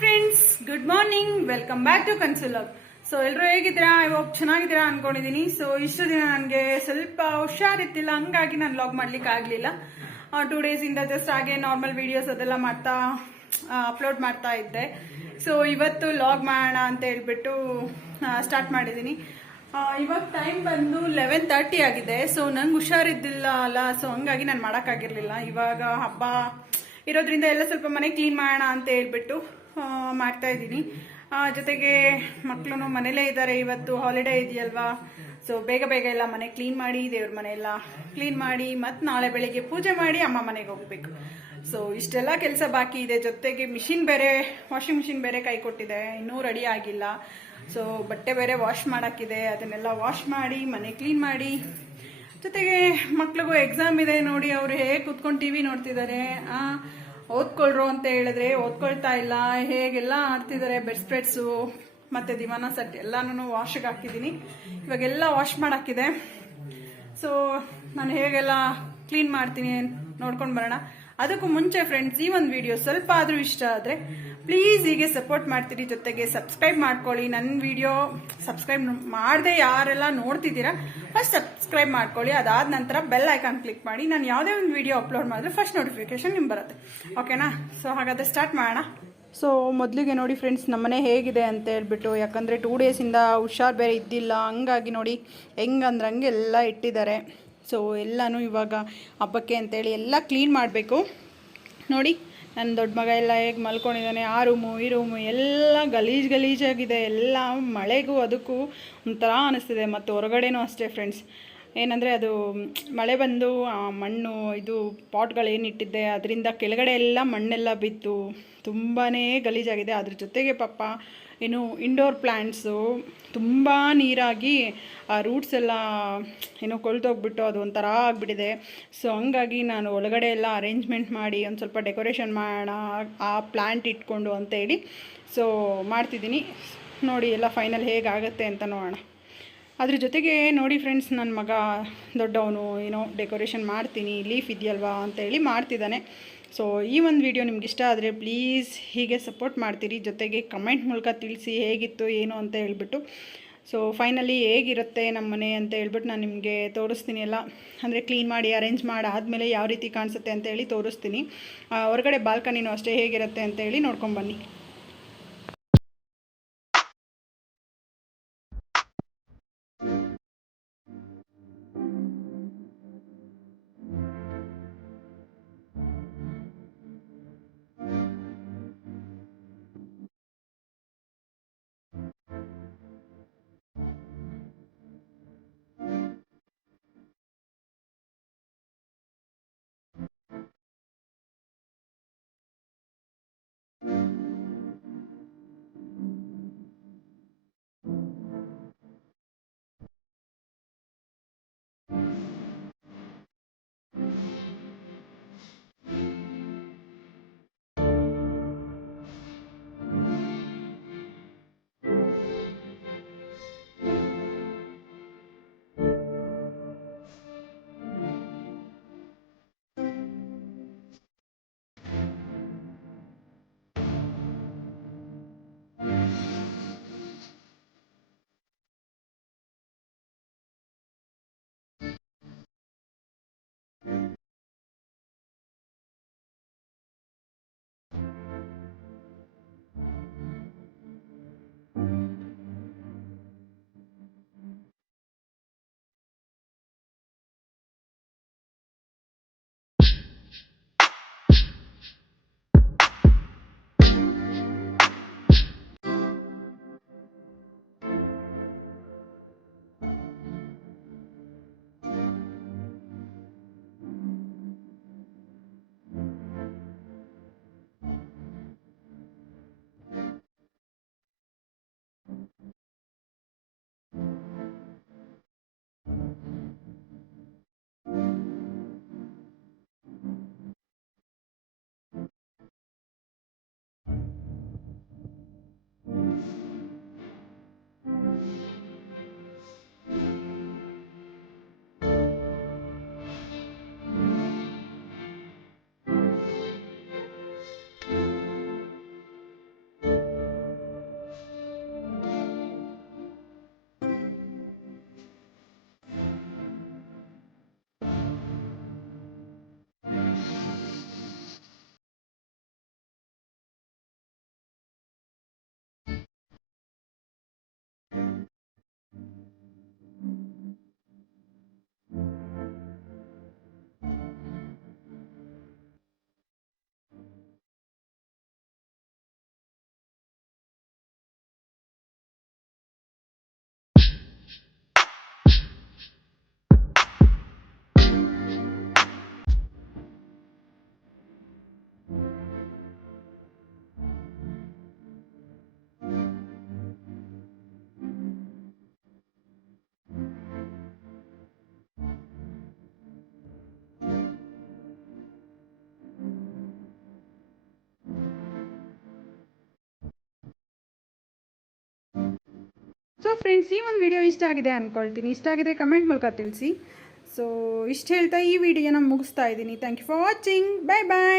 Friends, good morning. Welcome back to ಕನ್ಸುಲರ್. So ಎಲ್ಲರೂ ಹೇಗಿದ್ದೀರಾ? ಇವಾಗ ಚೆನ್ನಾಗಿದ್ದೀರಾ ಅನ್ಕೊಂಡಿದೀನಿ. ಸೊ ಇಷ್ಟು ದಿನ ನನಗೆ ಸ್ವಲ್ಪ ಹುಷಾರಿತ್ತಿಲ್ಲ, ಹಂಗಾಗಿ ನಾನು ಲಾಗ್ ಮಾಡ್ಲಿಕ್ಕೆ ಆಗ್ಲಿಲ್ಲ. 2 days ಇಂದ ಜಸ್ಟ್ ಹಾಗೆ ನಾರ್ಮಲ್ ವಿಡಿಯೋಸ್ ಅದೆಲ್ಲ ಮಾಡ್ತಾ ಅಪ್ಲೋಡ್ ಮಾಡ್ತಾ ಇದ್ದೆ. ಸೊ ಇವತ್ತು ಲಾಗ್ ಮಾಡೋಣ ಅಂತ ಹೇಳ್ಬಿಟ್ಟು ಸ್ಟಾರ್ಟ್ ಮಾಡಿದ್ದೀನಿ. ಇವಾಗ ಟೈಮ್ ಬಂದು 11:30 ಆಗಿದೆ. ಸೊ ನಂಗೆ ಹುಷಾರಿದ್ದಿಲ್ಲ ಅಲ್ಲ, ಸೊ ಹಂಗಾಗಿ ನಾನು ಮಾಡೋಕ್ಕಾಗಿರ್ಲಿಲ್ಲ. ಇವಾಗ ಹಬ್ಬ ಇರೋದ್ರಿಂದ ಎಲ್ಲ ಸ್ವಲ್ಪ ಮನೆ ಕ್ಲೀನ್ ಮಾಡೋಣ ಅಂತ ಹೇಳ್ಬಿಟ್ಟು ಮಾಡ್ತಾ ಇದ್ದೀನಿ. ಜೊತೆಗೆ ಮಕ್ಕಳು ಮನೇಲೇ ಇದ್ದಾರೆ, ಇವತ್ತು ಹಾಲಿಡೇ ಇದೆಯಲ್ವಾ. ಸೊ ಬೇಗ ಬೇಗ ಎಲ್ಲ ಮನೆ ಕ್ಲೀನ್ ಮಾಡಿ, ದೇವ್ರ ಮನೆ ಎಲ್ಲ ಕ್ಲೀನ್ ಮಾಡಿ, ಮತ್ತು ನಾಳೆ ಬೆಳಿಗ್ಗೆ ಪೂಜೆ ಮಾಡಿ ಅಮ್ಮ ಮನೆಗೆ ಹೋಗ್ಬೇಕು. ಸೊ ಇಷ್ಟೆಲ್ಲ ಕೆಲಸ ಬಾಕಿ ಇದೆ. ಜೊತೆಗೆ ವಾಷಿಂಗ್ ಮಿಷಿನ್ ಬೇರೆ ಕೈ ಕೊಟ್ಟಿದೆ, ಇನ್ನೂ ರೆಡಿ ಆಗಿಲ್ಲ. ಸೊ ಬಟ್ಟೆ ಬೇರೆ ವಾಶ್ ಮಾಡೋಕ್ಕಿದೆ, ಅದನ್ನೆಲ್ಲ ವಾಶ್ ಮಾಡಿ ಮನೆ ಕ್ಲೀನ್ ಮಾಡಿ. ಜೊತೆಗೆ ಮಕ್ಳಿಗೂ ಎಕ್ಸಾಮ್ ಇದೆ ನೋಡಿ, ಅವ್ರು ಹೇಗೆ ಕುತ್ಕೊಂಡು ಟಿವಿ ನೋಡ್ತಿದ್ದಾರೆ. ಓದ್ಕೊಳ್ರು ಅಂತ ಹೇಳಿದ್ರೆ ಓದ್ಕೊಳ್ತಾ ಇಲ್ಲ, ಹೇಗೆಲ್ಲ ಆಡ್ತಿದ್ದಾರೆ. ಬೆಡ್ ಸ್ಪ್ರೆಡ್ಸು ಮತ್ತೆ ದಿವಾನ ಸೆಟ್ ಎಲ್ಲಾನು ವಾಶ್ಗೆ ಹಾಕಿದ್ದೀನಿ. ಇವಾಗೆಲ್ಲ ವಾಶ್ ಮಾಡಾಕಿದೆ. ಸೊ ನಾನು ಹೇಗೆಲ್ಲ ಕ್ಲೀನ್ ಮಾಡ್ತೀನಿ ನೋಡ್ಕೊಂಡು ಬರೋಣ. ಅದಕ್ಕೂ ಮುಂಚೆ ಫ್ರೆಂಡ್ಸ್, ಈ ಒಂದು ವಿಡಿಯೋ ಸ್ವಲ್ಪ ಆದರೂ ಇಷ್ಟ ಆದರೆ ಪ್ಲೀಸ್ ಹೀಗೆ ಸಪೋರ್ಟ್ ಮಾಡ್ತೀರಿ. ಜೊತೆಗೆ ಸಬ್ಸ್ಕ್ರೈಬ್ ಮಾಡ್ಕೊಳ್ಳಿ. ನನ್ನ ವಿಡಿಯೋ ಸಬ್ಸ್ಕ್ರೈಬ್ ಮಾಡದೆ ಯಾರೆಲ್ಲ ನೋಡ್ತಿದ್ದೀರಾ ಫಸ್ಟ್ ಸಬ್ಸ್ಕ್ರೈಬ್ ಮಾಡ್ಕೊಳ್ಳಿ. ಅದಾದ ನಂತರ ಬೆಲ್ ಐಕಾನ್ ಕ್ಲಿಕ್ ಮಾಡಿ. ನಾನು ಯಾವುದೇ ಒಂದು ವಿಡಿಯೋ ಅಪ್ಲೋಡ್ ಮಾಡಿದ್ರೆ ಫಸ್ಟ್ ನೋಟಿಫಿಕೇಶನ್ ನಿಮ್ಗೆ ಬರುತ್ತೆ. ಓಕೆನಾ? ಸೊ ಹಾಗಾದರೆ ಸ್ಟಾರ್ಟ್ ಮಾಡೋಣ. ಸೊ ಮೊದಲಿಗೆ ನೋಡಿ ಫ್ರೆಂಡ್ಸ್, ನಮ್ಮನೆ ಹೇಗಿದೆ ಅಂತ ಹೇಳ್ಬಿಟ್ಟು, ಯಾಕಂದರೆ 2 days ಹುಷಾರು ಬೇರೆ ಇದ್ದಿಲ್ಲ, ಹಂಗಾಗಿ ನೋಡಿ ಹೆಂಗಂದ್ರೆ ಹಂಗೆ ಎಲ್ಲ ಇಟ್ಟಿದ್ದಾರೆ. ಸೊ ಎಲ್ಲನೂ ಇವಾಗ ಹಬ್ಬಕ್ಕೆ ಅಂತೇಳಿ ಎಲ್ಲ ಕ್ಲೀನ್ ಮಾಡಬೇಕು. ನೋಡಿ ನನ್ನ ದೊಡ್ಡ ಮಗ ಎಲ್ಲ ಹೇಗೆ ಮಲ್ಕೊಂಡಿದ್ದಾನೆ. ಆ ರೂಮು ಈ ರೂಮು ಎಲ್ಲ ಗಲೀಜಾಗಿದೆ. ಎಲ್ಲ ಮಳೆಗೂ ಅದಕ್ಕೂ ಒಂಥರ ಅನ್ನಿಸ್ತಿದೆ. ಮತ್ತು ಹೊರಗಡೆನೂ ಅಷ್ಟೇ ಫ್ರೆಂಡ್ಸ್, ಏನಂದರೆ ಅದು ಮಳೆ ಬಂದು ಮಣ್ಣು ಇದು ಪಾಟ್ಗಳೇನಿಟ್ಟಿದ್ದೆ ಅದರಿಂದ ಕೆಳಗಡೆ ಎಲ್ಲ ಮಣ್ಣೆಲ್ಲ ಬಿತ್ತು, ತುಂಬಾ ಗಲೀಜಾಗಿದೆ. ಅದ್ರ ಜೊತೆಗೆ ಪಾಪ ಏನು ಇಂಡೋರ್ ಪ್ಲ್ಯಾಂಟ್ಸು ತುಂಬ ನೀರಾಗಿ ಆ ರೂಟ್ಸ್ ಎಲ್ಲ ಏನೋ ಕೊಳ್ತೋಗ್ಬಿಟ್ಟು ಅದು ಒಂಥರ ಆಗಿಬಿಟ್ಟಿದೆ. ಸೊ ಹಂಗಾಗಿ ನಾನು ಒಳಗಡೆ ಎಲ್ಲ ಅರೇಂಜ್ಮೆಂಟ್ ಮಾಡಿ ಒಂದು ಸ್ವಲ್ಪ ಡೆಕೋರೇಷನ್ ಮಾಡೋಣ ಆ ಪ್ಲ್ಯಾಂಟ್ ಇಟ್ಕೊಂಡು ಅಂತೇಳಿ ಸೊ ಮಾಡ್ತಿದ್ದೀನಿ. ನೋಡಿ ಎಲ್ಲ ಫೈನಲ್ ಹೇಗಾಗುತ್ತೆ ಅಂತ ನೋಡೋಣ. ಅದ್ರ ಜೊತೆಗೆ ನೋಡಿ ಫ್ರೆಂಡ್ಸ್, ನನ್ನ ಮಗ ದೊಡ್ಡವನು ಏನೋ ಡೆಕೋರೇಷನ್ ಮಾಡ್ತೀನಿ, ಲೀಫ್ ಇದೆಯಲ್ವಾ ಅಂತೇಳಿ ಮಾಡ್ತಿದ್ದಾನೆ. ಸೊ ಈ ಒಂದು ವಿಡಿಯೋ ನಿಮ್ಗೆ ಇಷ್ಟ ಆದರೆ ಪ್ಲೀಸ್ ಹೀಗೆ ಸಪೋರ್ಟ್ ಮಾಡ್ತೀರಿ. ಜೊತೆಗೆ ಕಮೆಂಟ್ ಮೂಲಕ ತಿಳಿಸಿ ಹೇಗಿತ್ತು ಏನು ಅಂತ ಹೇಳ್ಬಿಟ್ಟು. ಸೊ ಫೈನಲಿ ಹೇಗಿರುತ್ತೆ ನಮ್ಮ ಮನೆ ಅಂತ ಹೇಳ್ಬಿಟ್ಟು ನಾನು ನಿಮಗೆ ತೋರಿಸ್ತೀನಿ. ಎಲ್ಲ ಅಂದರೆ ಕ್ಲೀನ್ ಮಾಡಿ ಅರೇಂಜ್ ಮಾಡಿ ಆದಮೇಲೆ ಯಾವ ರೀತಿ ಕಾಣಿಸುತ್ತೆ ಅಂತೇಳಿ ತೋರಿಸ್ತೀನಿ. ಹೊರಗಡೆ ಬಾಲ್ಕನಿನೂ ಅಷ್ಟೇ ಹೇಗಿರುತ್ತೆ ಅಂತೇಳಿ ನೋಡ್ಕೊಂಬನ್ನಿ. ಸೊ ಫ್ರೆಂಡ್ಸ್, ಈ ಒಂದು ವಿಡಿಯೋ ಇಷ್ಟ ಆಗಿದೆ ಅಂದ್ಕೊಳ್ತೀನಿ. ಇಷ್ಟ ಆಗಿದ್ರೆ ಕಮೆಂಟ್ ಮೂಲಕ ತಿಳಿಸಿ. ಸೊ ಇಷ್ಟು ಹೇಳ್ತಾ ಈ ವಿಡಿಯೋನ ಮುಗಿಸ್ತಾ ಇದ್ದೀನಿ. Thank you for watching. Bye bye.